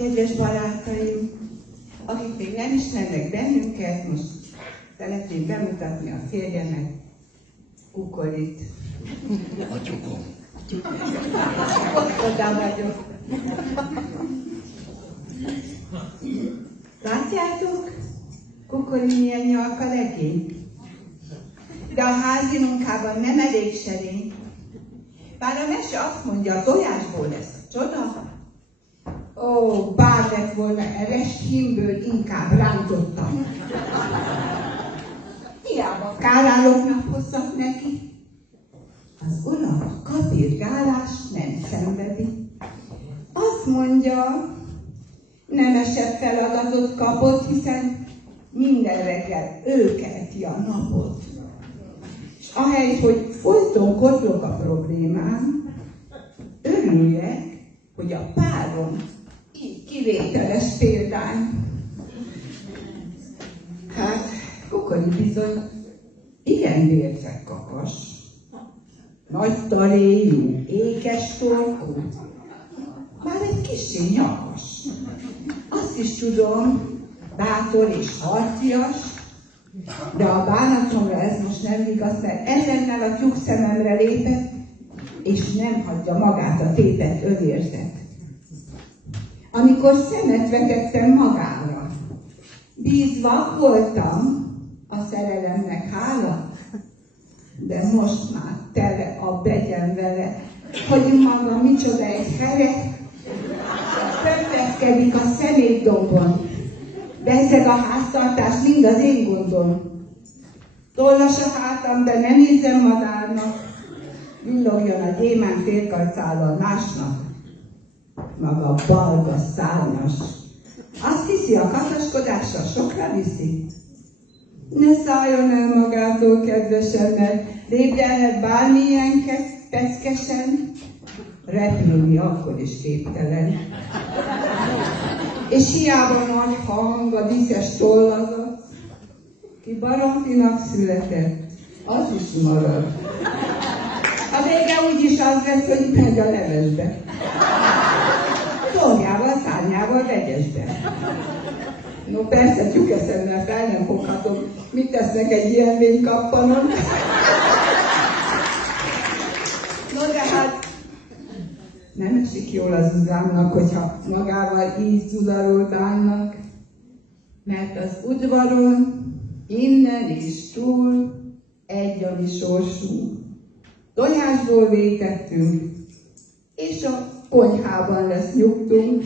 Kedves barátaim, akik még nem ismernek bennünket, most szeretném bemutatni a férjemet, Kukorit. A tyukom. Oda vagyok. Látjátok? Kukori milyen nyalka legény. De a házi munkában nem elég serény. Bár a mese azt mondja, a tojásból lesz a csoda. Ó, bár lett volna eres hímből, inkább rántottam. Hiába kárálóknak hozzak neki. Az uram a kapirgálást nem szenvedi. Azt mondja, nemesebb feladatot kapott, hiszen minden reggel ő kelti a napot. És ahelyett, hogy folyton kotlok a problémám, örüljek, hogy a párom így kivételes példány. Hát, Kukori bizony igen vérceg kakas, nagy taléjú, ékes torkú, már egy kissé nyakas. Azt is tudom, bátor és harcias, de a bánatomra ez most nem igaz, mert ezennel a tyúk szememre lépett, és nem hagyja magát a tépet önérzet. Amikor szemet vetettem magára, bízva voltam, a szerelemnek hála, de most már tele a begyem vele, hogy maga micsoda egy hereg, pöppeszkedik a szemétdombon, beszeg a háztartás, mind az én gondom. Tollas a hátam, de nem hiszem madárnak, villogjon a gyémánt félkarcállal másnak, maga balga szárnyas. Azt hiszi, a kakaskodással sokra viszi. Ne szálljon el magától, kedvesen, mert lépjelhet bármilyen peckesen, repülni akkor is képtelen. És hiába nagy hang, a díszes tollazat, ki baromfinak született, az is marad. A vége úgyis az lesz, hogy megy a levesbe. Szolgával, szárnyával vegyesbe. No persze, tyúkeszemmel fel nem foghatom, mit tesznek egy ilyen vénykappanon. No de hát, nem esik jól az uzámnak, hogyha magával így zudarul bánnak, mert az udvaron innen és túl egy a mi sorsunk. Tojásból vétettünk, és a konyhában lesz nyugtunk.